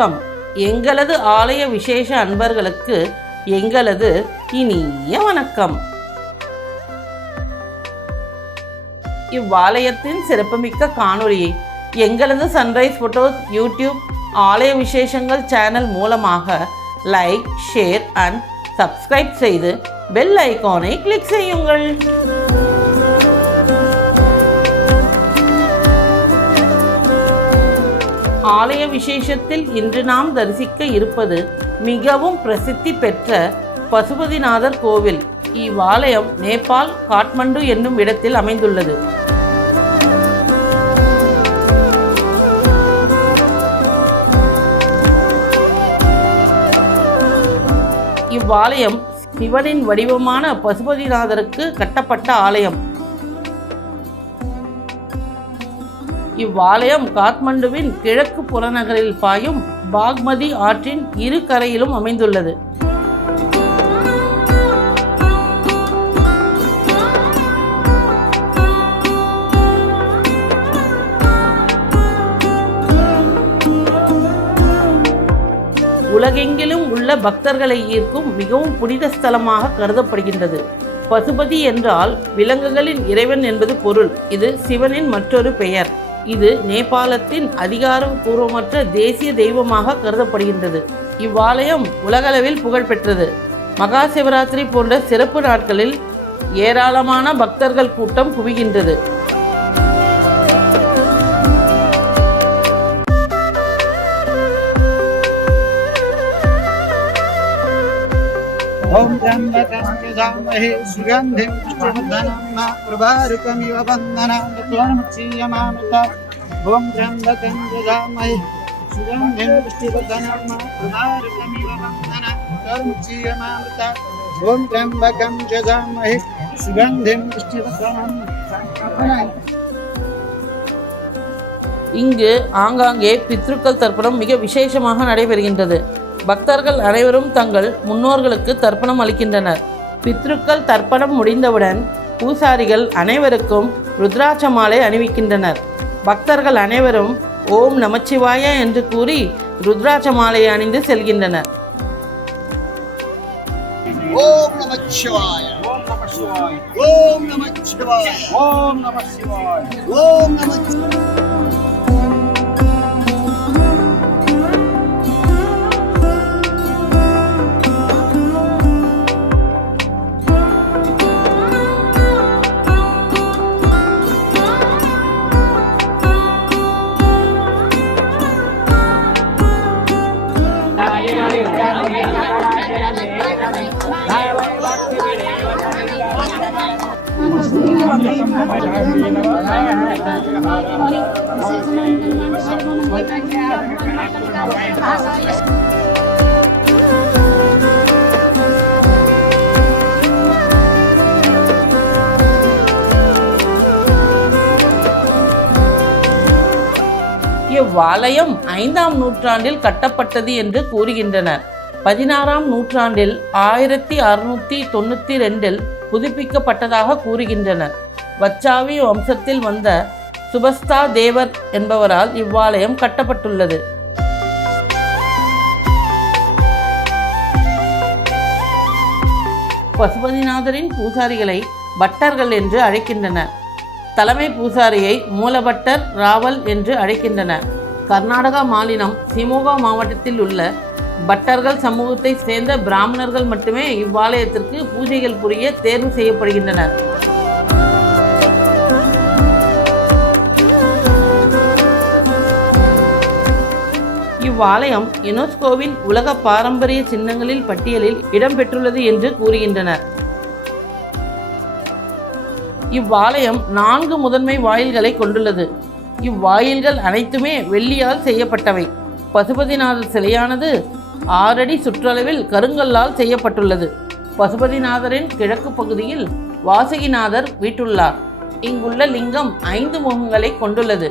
வணக்கம். எங்களது ஆலய விசேஷ அன்பர்களுக்கு எங்களது இனிய வணக்கம். இவ்வாலயத்தின் சிறப்புமிக்க காணொளியை எங்களது சன்ரைஸ் ஃபோட்டோஸ் யூடியூப் ஆலய விசேஷங்கள் சேனல் மூலமாக லைக் ஷேர் அண்ட் சப்ஸ்கிரைப் செய்து பெல் ஐகானை கிளிக் செய்யுங்கள். ஆலய விசேஷத்தில் இன்று நாம் தரிசிக்க இருப்பது மிகவும் பிரசித்தி பெற்ற பசுபதிநாதர் கோவில். இவ்வாலயம் நேபாள் காட்மண்டு என்னும் இடத்தில் அமைந்துள்ளது. இவ்வாலயம் சிவனின் வடிவமான பசுபதிநாதருக்கு கட்டப்பட்ட ஆலயம். இவ்வாலயம் காத்மண்டுவின் கிழக்கு புறநகரில் பாயும் பாக்மதி ஆற்றின் இரு கரையிலும் அமைந்துள்ளது. உலகெங்கிலும் உள்ள பக்தர்களை ஈர்க்கும் மிகவும் புனித ஸ்தலமாக கருதப்படுகின்றது. பசுபதி என்றால் விலங்குகளின் இறைவன் என்பது பொருள். இது சிவனின் மற்றொரு பெயர். இது நேபாளத்தின் அதிகாரப்பூர்வமற்ற தேசிய தெய்வமாக கருதப்படுகின்றது. இவ்வாலயம் உலகளவில் புகழ்பெற்றது மகா சிவராத்திரி போன்ற சிறப்பு நாட்களில் ஏராளமான பக்தர்கள் கூட்டம் குவிகின்றது. ॐ त्र्यम्बकं यजामहे सुगन्धिं पुष्टिवर्धनं प्रभारुकमिव वन्दनान् त्वमुच्चीयमामृत ॐ त्र्यम्बकं यजामहे सुगन्धिं पुष्टिवर्धनं प्रभारुकमिव वन्दनान् त्वमुच्चीयमामृत ॐ त्र्यम्बकं यजामहे सुगन्धिं पुष्टिवर्धनं இங்கு ஆங்காங்கே பித்ருக்கள் தர்ப்பணம் மிக விசேஷமாக நடைபெறுகின்றது பக்தர்கள் அனைவரும் தங்கள் முன்னோர்களுக்கு தர்ப்பணம் அளிக்கின்றனர். பித்ருக்கள் தர்ப்பணம் முடிந்தவுடன் பூசாரிகள் அனைவருக்கும் ருத்ராட்ச மாலை அணிவிக்கின்றனர். பக்தர்கள் அனைவரும் ஓம் நமச்சிவாய என்று கூறி ருத்ராட்ச மாலையை அணிந்து செல்கின்றனர். ஓம் நமச்சிவாய. ஓம் நமச்சிவாய. ஓம் நமச்சிவாய. ஓம் நமச்சிவாய. ஓம் நமச்சிவாய. இவ்வாலயம் ஐந்தாம் நூற்றாண்டில் கட்டப்பட்டது என்று கூறுகின்றனர். பதினாறாம் நூற்றாண்டில் ஆயிரத்தி அறுநூற்றி தொண்ணூற்றி ரெண்டில் புதுப்பிக்கப்பட்டதாக கூறுகின்றனர். வச்சாவி வம்சத்தில் வந்த சுபஸ்தா தேவர் என்பவரால் இவ்வாலயம் கட்டப்பட்டுள்ளது. பசுபதிநாதரின் பூசாரிகளை பட்டர்கள் என்று அழைக்கின்றனர். தலைமை பூசாரியை மூலபட்டர் ராவல் என்று அழைக்கின்றனர். கர்நாடகா மாநிலம் சிமோகா மாவட்டத்தில் உள்ள பட்டர்கள் சமூகத்தை சேர்ந்த பிராமணர்கள் மட்டுமே இவ்வாலயத்திற்கு பூஜைகள் புரிய தேர்வு செய்யப்படுகின்றனர். இவ்வாலயம் யுனெஸ்கோவின் உலக பாரம்பரிய சின்னங்களில் பட்டியலில் இடம்பெற்றுள்ளது என்று கூறுகின்றனர். இவ்வாலயம் நான்கு முதன்மை வாயில்களை கொண்டுள்ளது. இவ்வாயில்கள் அனைத்துமே வெள்ளியால் செய்யப்பட்டவை. பசுபதிநாதர் சிலையானது ஆறடி சுற்றளவில் கருங்கல்லால் செய்யப்பட்டுள்ளது. பசுபதிநாதரின் கிழக்கு பகுதியில் வாசகிநாதர் வீட்டுள்ளார். இங்குள்ள லிங்கம் ஐந்து முகங்களை கொண்டுள்ளது.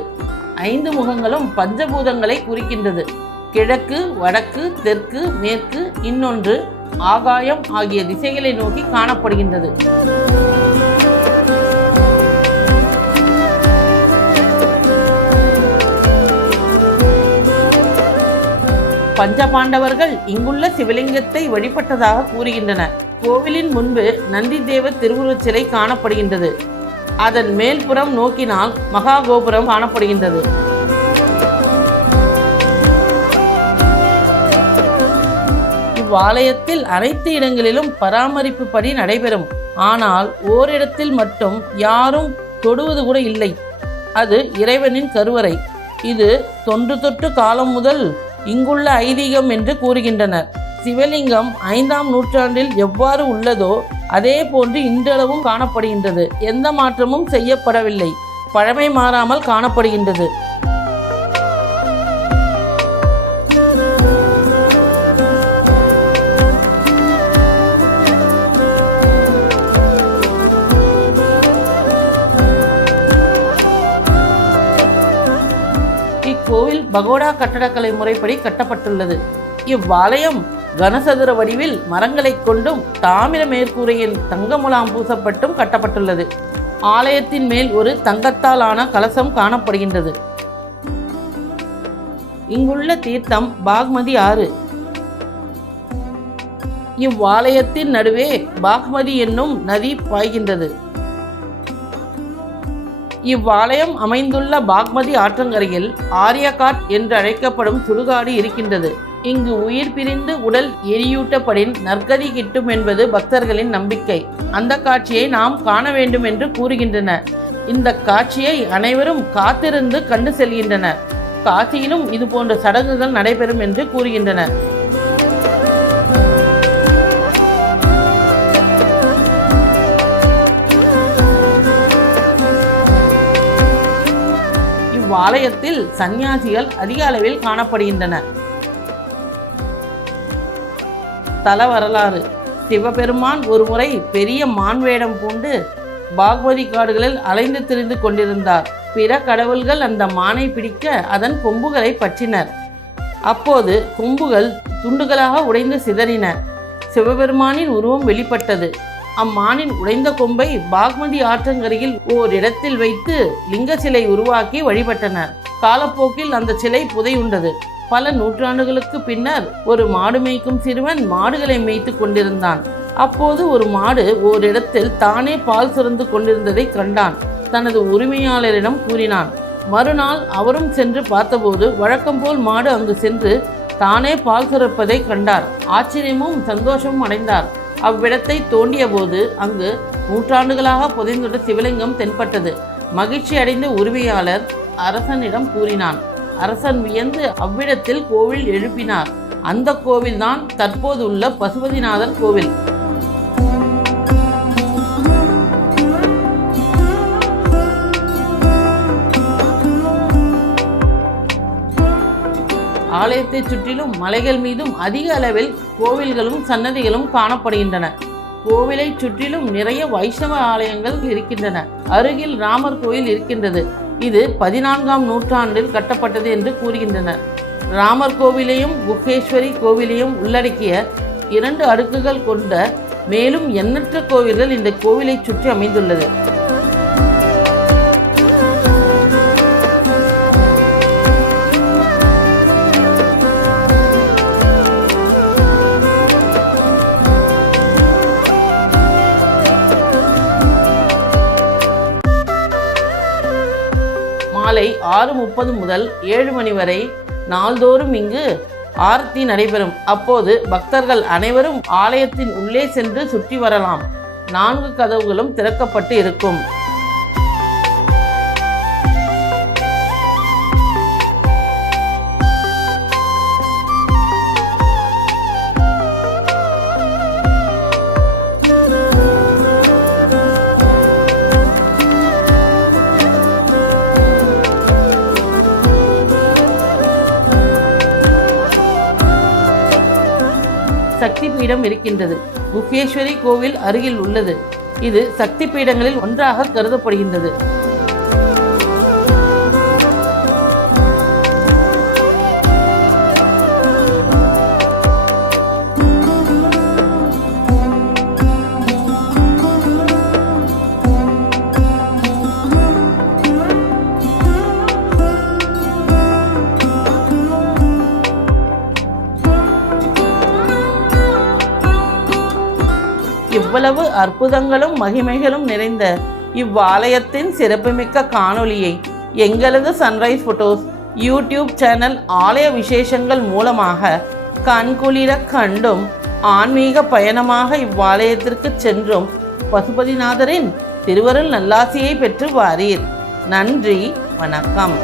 ஐந்து முகங்களும் பஞ்சபூதங்களை குறிக்கின்றது. கிழக்கு வடக்கு தெற்கு மேற்கு இன்னொன்று ஆகாயம் ஆகிய திசைகளை நோக்கி காணப்படுகின்றது. பஞ்சபாண்டவர்கள் இங்குள்ள சிவலிங்கத்தை வழிபட்டதாக கூறுகின்றன கோவிலின் முன்பு நந்திதேவர் திருவுருவச் சிலை காணப்படுகின்றது. அதன் மேல்புறம் நோக்கினால் மகா கோபுரம் காணப்படுகின்றது. இவ்வாலயத்தில் அனைத்து இடங்களிலும் பராமரிப்பு பணி நடைபெறும். ஆனால் ஓரிடத்தில் மட்டும் யாரும் தொடுவது கூட இல்லை. அது இறைவனின் கருவறை. இது தொன்று தொட்டு காலம் முதல் இங்குள்ள ஐதீகம் என்று கூறுகின்றனர். சிவலிங்கம் ஐந்தாம் நூற்றாண்டில் எவ்வாறு உள்ளதோ அதே போன்று இன்றளவும் காணப்படுகின்றது. எந்த மாற்றமும் செய்யப்படவில்லை. பழமை மாறாமல் காணப்படுகின்றது. இக்கோவில் பகோடா கட்டடக்கலை முறைப்படி கட்டப்பட்டுள்ளது. இவ்வாலயம் கனசதுர வடிவில் மரங்களைக் கொண்டும் தாமிர மேற்கூரையில் தங்க முலாம் பூசப்பட்டும் கட்டப்பட்டுள்ளது. ஆலயத்தின் மேல் ஒரு தங்கத்தால் ஆன கலசம் காணப்படுகின்றது. இங்குள்ள தீர்த்தம் பாக்மதி ஆறு. இவ்வாலயத்தின் நடுவே பாக்மதி என்னும் நதி பாய்கின்றது. இவ்வாலயம் அமைந்துள்ள பாக்மதி ஆற்றங்கரையில் ஆரியகாட் என்று அழைக்கப்படும் சுடுகாடு இருக்கின்றது. இங்கு உயிர் பிரிந்து உடல் எரியூட்டப்படின் நற்கதி கிட்டும் என்பது பக்தர்களின் நம்பிக்கை. அந்த காட்சியை நாம் காண வேண்டும் என்று கூறுகின்றனர் இந்த காட்சியை அனைவரும் காத்திருந்து கண்டு செல்கின்றனர். காசியிலும் இது போன்ற சடங்குகள் நடைபெறும் என்று கூறுகின்றனர் இவ்வாலயத்தில் சந்நியாசிகள் அதிக அளவில் காணப்படுகின்றனர். தல வரலாறு சிவபெருமான் ஒருமுறை பெரிய மான் வேடம் பூண்டு பாக்வதி காடுகளில் அலைந்து திரிந்து கொண்டிருந்தார். பிற கடவுள்கள் அந்த மானை பிடிக்க அதன் கொம்புகளை பற்றினர். அப்போது கொம்புகள் துண்டுகளாக உடைந்து சிதறின. சிவபெருமானின் உருவம் வெளிப்பட்டது. அம்மானின் உடைந்த கொம்பை பாக்மதி ஆற்றங்கரையில் ஓரிடத்தில் வைத்து லிங்க சிலை உருவாக்கி வழிபட்டனர். காலப்போக்கில் அந்த சிலை புதையுண்டது. பல நூற்றாண்டுகளுக்கு பின்னர் ஒரு மாடு மேய்க்கும் சிறுவன் மாடுகளை மேய்த்து கொண்டிருந்தான். அப்போது ஒரு மாடு ஓரிடத்தில் தானே பால் சுரந்து கொண்டிருந்ததை கண்டான். தனது உரிமையாளரிடம் கூறினான் மறுநாள் அவரும் சென்று பார்த்தபோது வழக்கம் போல் மாடு அங்கு சென்று தானே பால் சுரப்பதை கண்டார். ஆச்சரியமும் சந்தோஷமும் அடைந்தார். அவ்விடத்தை தோண்டிய போது அங்கு நூற்றாண்டுகளாக புதைந்துள்ள சிவலிங்கம் தென்பட்டது. மகிழ்ச்சி அடைந்த உரிமையாளர் அரசனிடம் கூறினான் அரசன் வியந்து அவ்விடத்தில் கோவில் எழுப்பினார். அந்த கோவில்தான் தற்போது உள்ள பசுபதிநாதர் கோவில். ஆலயத்தை சுற்றிலும் மலைகள் மீதும் அதிக அளவில் கோவில்களும் சன்னதிகளும் காணப்படுகின்றன. கோவிலை சுற்றிலும் நிறைய வைஷ்ணவ ஆலயங்கள் இருக்கின்றன. அருகில் ராமர் கோயில் இருக்கின்றது. இது பதினான்காம் நூற்றாண்டில் கட்டப்பட்டது என்று கூறுகின்றனர். ராமர் கோவிலையும் குகேஸ்வரி கோவிலையும் உள்ளடக்கிய இரண்டு அடுக்குகள் கொண்ட மேலும் எண்ணற்ற கோவில்கள் இந்த கோவிலைச் சுற்றி அமைந்துள்ளது. ஆறு முப்பது முதல் ஏழு மணி வரை நாள்தோறும் இங்கு ஆரத்தி நடைபெறும். அப்போது பக்தர்கள் அனைவரும் ஆலயத்தின் உள்ளே சென்று சுற்றி வரலாம். நான்கு கதவுகளும் திறக்கப்பட்டு இருக்கும். சக்தி பீடம் இருக்கின்றது. குஃபேஸ்வரி கோவில் அருகில் உள்ளது. இது சக்தி பீடங்களில் ஒன்றாக கருதப்படுகின்றது. அவ்வளவு அற்புதங்களும் மகிமைகளும் நிறைந்த இவ்வாலயத்தின் சிறப்புமிக்க காணொளியை எங்களது சன்ரைஸ் ஃபோட்டோஸ் யூடியூப் சேனல் ஆலய விசேஷங்கள் மூலமாக கண்குளிர கண்டும் ஆன்மீக பயணமாக இவ்வாலயத்திற்கு சென்றும் பசுபதிநாதரின் திருவருள் நல்லாசியை பெற்று வாரீர். நன்றி வணக்கம்.